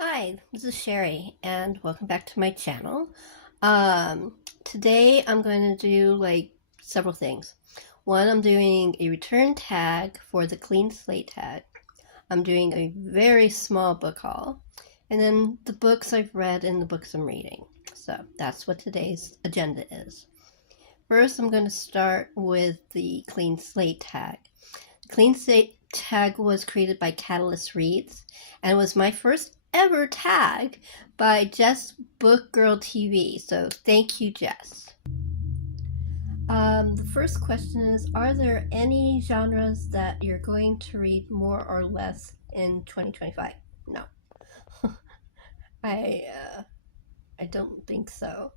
Hi, this is Sherry, and welcome back to my channel. Um, Today I'm going to do several things. One, I'm doing a return tag for the Clean Slate Tag. I'm doing a very small book haul, and then the books I've read and the books I'm reading. So that's what today's agenda is. First, I'm going to start with the Clean Slate Tag. Clean Slate Tag was created by Catalyst Reads and was my first ever tag by Jess Book Girl TV. So thank you, Jess. The first question is, are there any genres that you're going to read more or less in 2025? No. I I don't think so.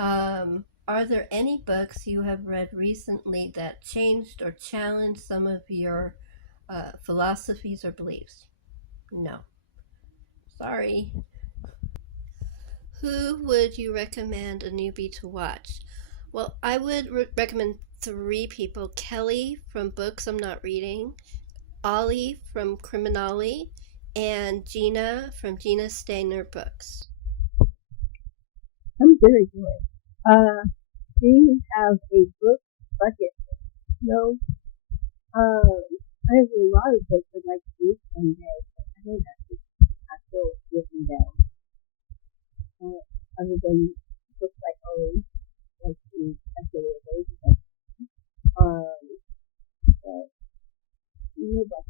Are there any books you have read recently that changed or challenged some of your philosophies or beliefs? No. Sorry. Who would you recommend a newbie to watch? Well, I would recommend three people: Kelly from Books I'm Not Reading, Ollie from Criminale, and Gina from Gina Steiner Books. I'm very good. Do you have a book bucket? No. I have a lot of books I'd like to read someday, but I don't actually I feel written down. Other than books I own, like the Essay of those books. But no book.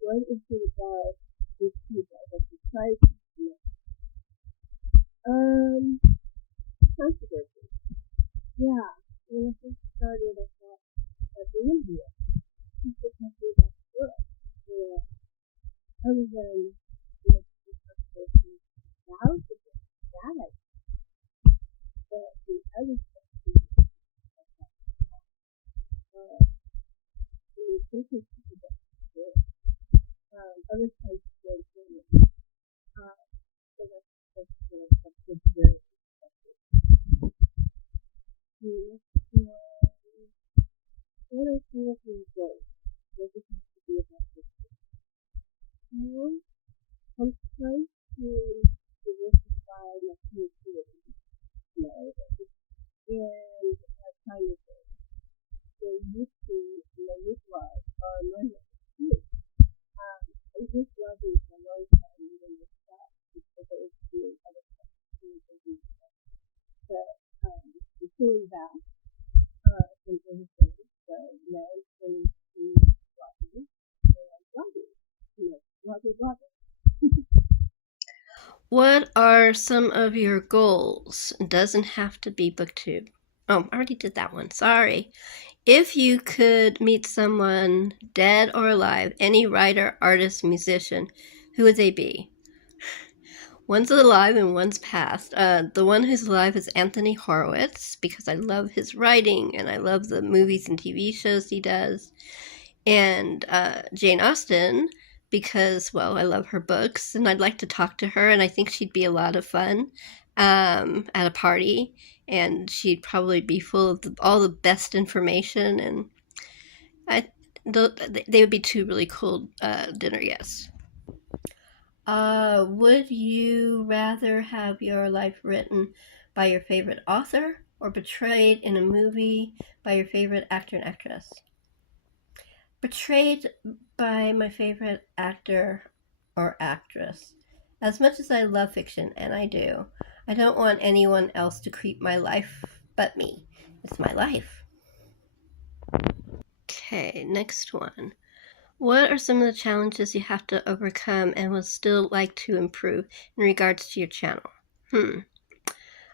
What is it about this people that you try to do? Um, Controversy. Yeah. When I first started, I thought that India people can do that work. Yeah. Other than the first person, that was the bad idea. But the other stuff, sometimes people don't do it. Other times they're doing it. So that's good journey. The next one, what are some of your goals? Does it have to be about this? No, I'm trying to diversify my creativity, you know, and kind of thing. So YouTube and my youth love are learning too. I just love it a long time even with that because I was doing other stuff too. But I'm pulling back from everything. So now I'm turning to blogging and blogging. You know, blogger. What are some of your goals? It doesn't have to be booktube. Oh, I already did that one. Sorry. If you could meet someone, dead or alive, any writer, artist, musician, who would they be? One's alive and one's passed. The one who's alive is Anthony Horowitz because I love his writing and I love the movies and TV shows he does. And Jane Austen because, well, I love her books and I'd like to talk to her and I think she'd be a lot of fun at a party, and she'd probably be full of all the best information, and I, they would be two really cool dinner guests. Would you rather have your life written by your favorite author or portrayed in a movie by your favorite actor and actress? Portrayed by my favorite actor or actress. As much as I love fiction, and I do, I don't want anyone else to create my life but me. It's my life. Okay, next one. What are some of the challenges you have to overcome and would still like to improve in regards to your channel?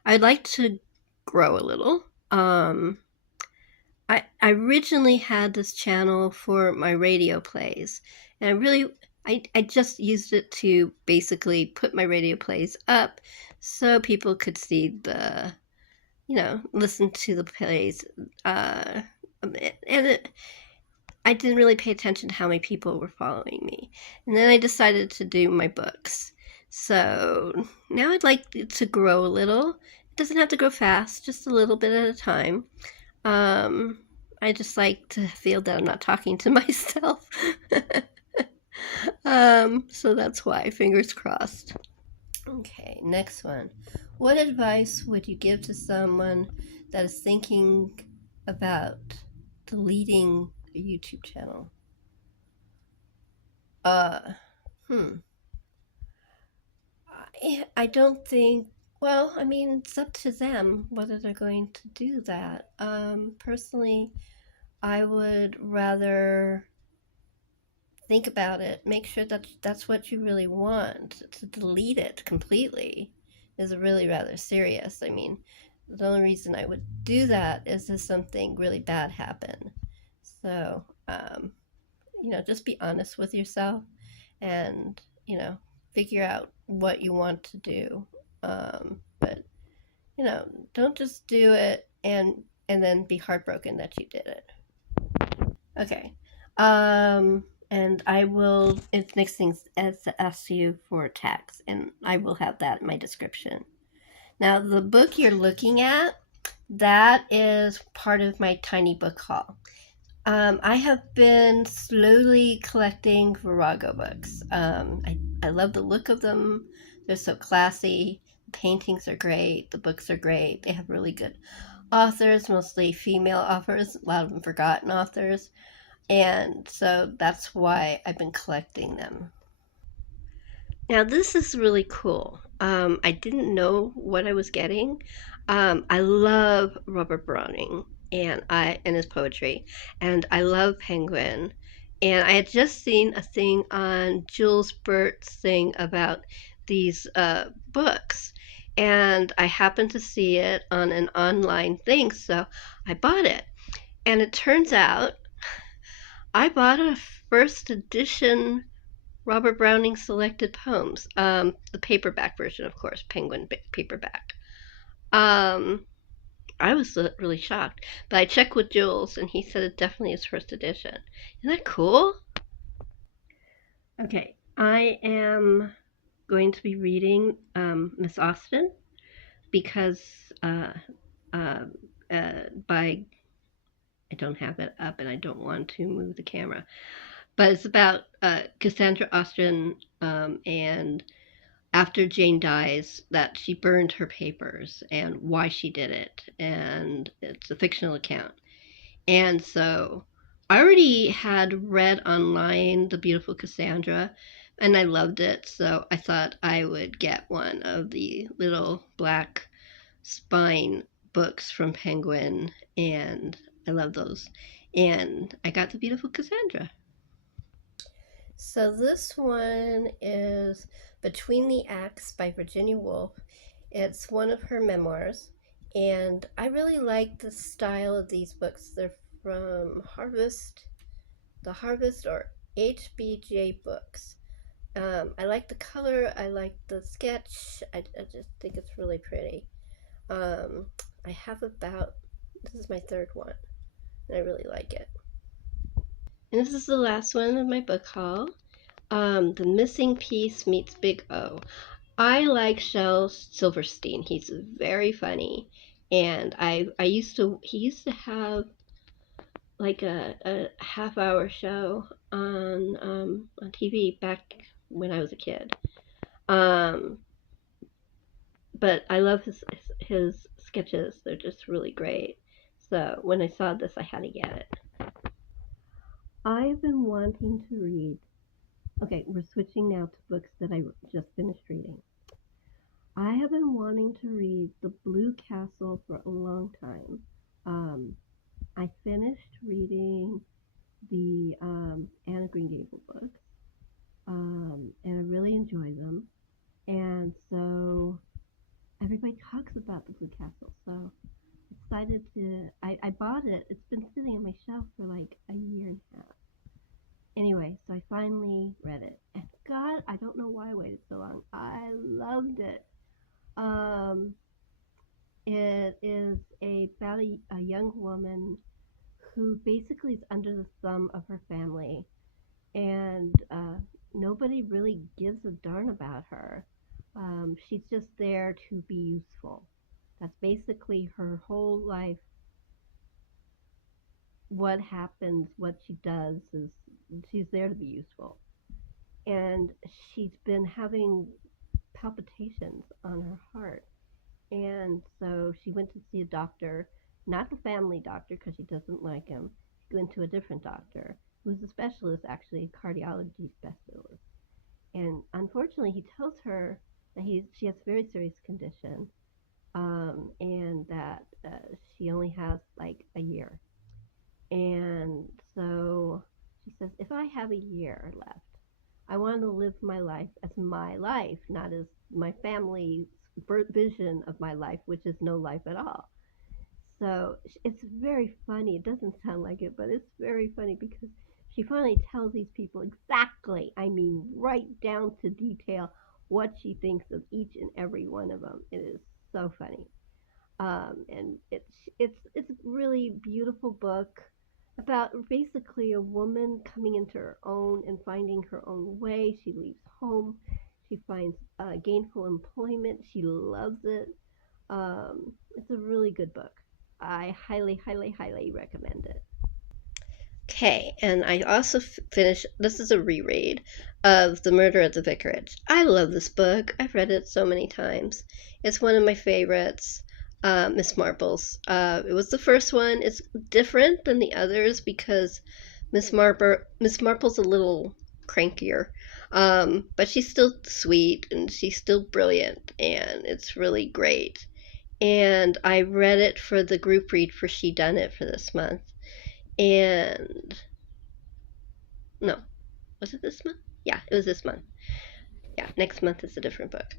I'd like to grow a little. I originally had this channel for my radio plays, and I just used it to basically put my radio plays up so people could see listen to the plays. I didn't really pay attention to how many people were following me. And then I decided to do my books. So now I'd like to grow a little. It doesn't have to grow fast, just a little bit at a time. Um, I just like to feel that I'm not talking to myself. So that's why, fingers crossed. Okay, next one. What advice would you give to someone that is thinking about deleting a YouTube channel? Uh, hmm. I don't think, well, I mean, it's up to them whether they're going to do that. Personally, I would rather think about it, make sure that that's what you really want. To delete it completely is really rather serious. I mean, the only reason I would do that is if something really bad happened. So, just be honest with yourself and, figure out what you want to do. But, don't just do it and then be heartbroken that you did it. Okay. And I will, it's next thing is to ask you for tags, and I will have that in my description. Now, the book you're looking at, that is part of my tiny book haul. I have been slowly collecting Virago books. I love the look of them. They're so classy. The paintings are great. The books are great. They have really good authors, mostly female authors, a lot of them forgotten authors. And so that's why I've been collecting them. Now, this is really cool. I didn't know what I was getting. I love Robert Browning and his poetry, and I love Penguin. And I had just seen a thing on Jules Burt's thing about these books, and I happened to see it on an online thing, so I bought it. And it turns out I bought a first edition Robert Browning selected poems, the paperback version, of course, Penguin paperback. Um, I was really shocked, but I checked with Jules, and he said it definitely is first edition. Isn't that cool? Okay, I am going to be reading Miss Austen because uh, by I don't have it up, and I don't want to move the camera. But it's about Cassandra Austen, and after Jane dies, that she burned her papers and why she did it, and it's a fictional account. And so I already had read online The Beautiful Cassandra, and I loved it, so I thought I would get one of the little black spine books from Penguin, and I love those. And I got The Beautiful Cassandra. So this one is Between the Acts by Virginia Woolf. It's one of her memoirs, and I really like the style of these books. They're from Harvest or HBJ Books. I like the color, I like the sketch, I just think it's really pretty. Um, I have this is my third one, and I really like it. And this is the last one of my book haul. The Missing Piece meets Big O. I like Shel Silverstein. He's very funny, and I used to he used to have like a half-hour show on TV back when I was a kid. Um, but I love his sketches. They're just really great. So when I saw this, I had to get it. I've been wanting to read. Okay, we're switching now to books that I just finished reading. I have been wanting to read The Blue Castle for a long time. Um, I finished reading the Anna Green Gables books, and I really enjoy them. And so everybody talks about The Blue Castle. So I decided I bought it. It's been sitting on my shelf for like a year and a half. Anyway, so I finally read it. And God, I don't know why I waited so long. I loved it. Um, It is about a young woman who basically is under the thumb of her family, and nobody really gives a darn about her. She's just there to be useful. That's basically her whole life what happens, what she does is she's there to be useful. And she's been having palpitations on her heart. And so she went to see a doctor, not the family doctor because she doesn't like him. She went to a different doctor who's a specialist, actually, a cardiology specialist. And unfortunately, he tells her that she has a very serious condition, and that she only has like a year. And so she says, if I have a year left, I want to live my life as my life, not as my family's vision of my life, which is no life at all. So it's very funny. It doesn't sound like it, but it's very funny because she finally tells these people exactly, I mean, right down to detail, what she thinks of each and every one of them. It is so funny. And it's a really beautiful book about basically a woman coming into her own and finding her own way. She leaves home. She finds gainful employment. She loves it. It's a really good book. I highly, highly, highly recommend it. Okay, and I also finished. This is a reread of The Murder at the Vicarage. I love this book. I've read it so many times. It's one of my favorites. Miss Marple's. It was the first one. It's different than the others because Miss Marple's a little crankier, but she's still sweet and she's still brilliant, and it's really great. And I read it for the group read for She Done It for this month. And no, was it this month? Yeah, it was this month. Yeah, next month is a different book.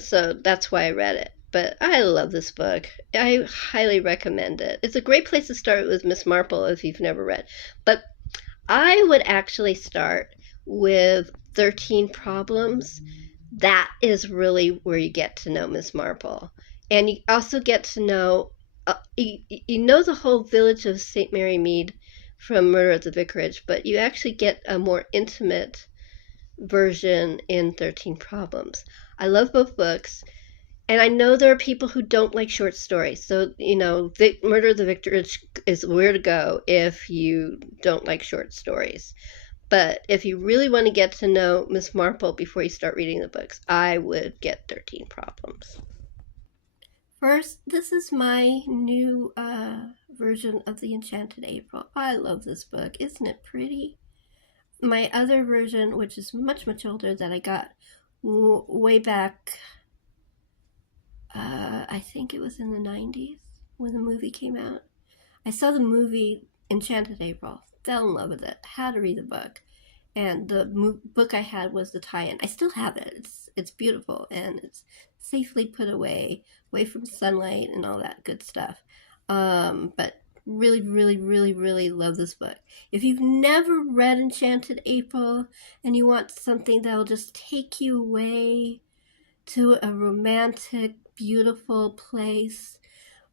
So that's why I read it. But I love this book. I highly recommend it. It's a great place to start with Miss Marple if you've never read. But I would actually start with 13 Problems. That is really where you get to know Miss Marple. And you also get to know, you know the whole village of St. Mary Mead from Murder at the Vicarage, but you actually get a more intimate version in 13 Problems. I love both books. And I know there are people who don't like short stories. So, Murder of the Vicarage is where to go if you don't like short stories. But if you really want to get to know Miss Marple before you start reading the books, I would get 13 Problems. First, this is my new version of The Enchanted April. I love this book. Isn't it pretty? My other version, which is much, much older, that I got way back, I think it was in the 90s when the movie came out. I saw the movie Enchanted April, fell in love with it, had to read the book. And the book I had was the tie-in. I still have it. It's beautiful and it's safely put away from sunlight and all that good stuff. But really, really, really, really love this book. If you've never read Enchanted April and you want something that'll just take you away to a romantic, beautiful place,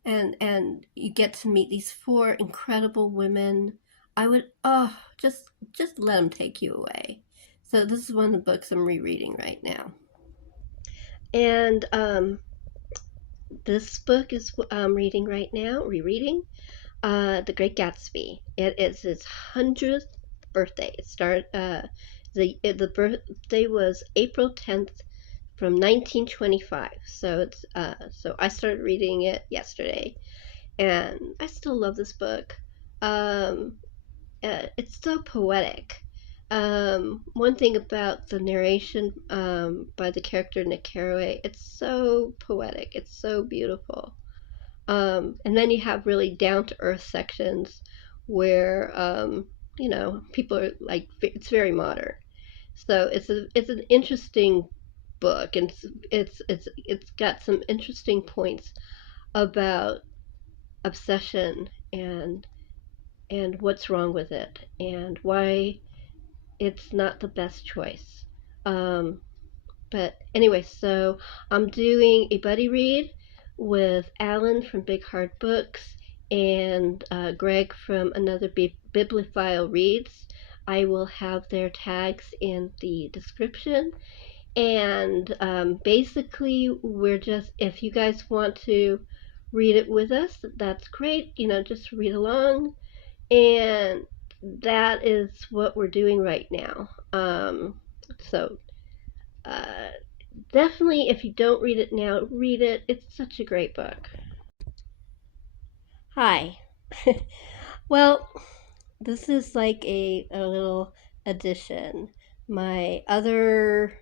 and you get to meet these four incredible women, I would just let them take you away. So this is one of the books I'm rereading right now. And this book is reading right now, rereading The Great Gatsby. It is its 100th birthday. The birthday was April 10th from 1925. So I started reading it yesterday, and I still love this book. Um, it's so poetic. One thing about the narration by the character Nick Carraway, it's so poetic. It's so beautiful. And then you have really down to earth sections where people are like, it's very modern. So it's an interesting book, and it's got some interesting points about obsession and what's wrong with it and why it's not the best choice. Um, but anyway, so I'm doing a buddy read with Alan from Big Hard Books and Greg from Another Bibliophile Reads. I will have their tags in the description. And basically, we're just, if you guys want to read it with us, that's great. Just read along. And that is what we're doing right now. So uh, definitely, if you don't read it now, read it. It's such a great book. Hi. Well, this is like a little addition. My other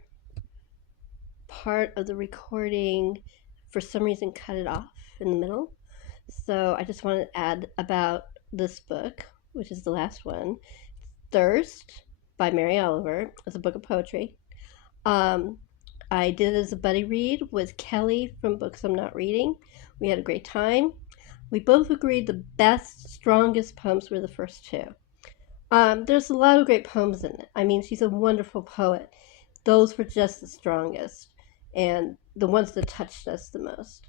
part of the recording, for some reason, cut it off in the middle. So I just wanted to add about this book, which is the last one. Thirst by Mary Oliver. It's a book of poetry. Um, I did it as a buddy read with Kelly from Books I'm Not Reading. We had a great time. We both agreed the best, strongest poems were the first two. There's a lot of great poems in it. I mean, she's a wonderful poet. Those were just the strongest and the ones that touched us the most.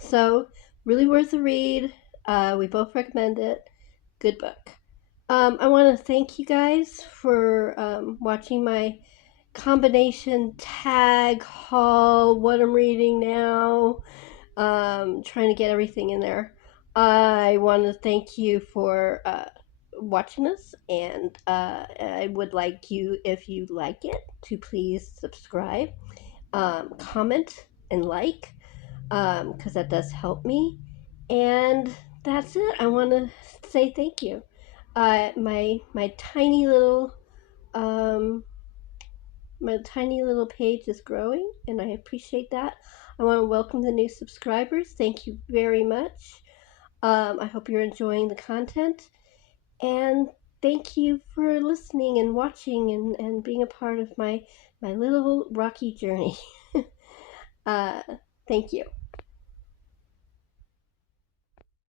So, really worth a read. We both recommend it. Good book. I want to thank you guys for watching my combination tag haul, what I'm reading now, trying to get everything in there. I want to thank you for watching us, and I would like you, if you like it, to please subscribe, comment, and like, because that does help me. And that's it. I want to say thank you. My tiny little um, my tiny little page is growing, and I appreciate that. I want to welcome the new subscribers. Thank you very much. I hope you're enjoying the content, and thank you for listening and watching and being a part of my little rocky journey. uh, Thank you.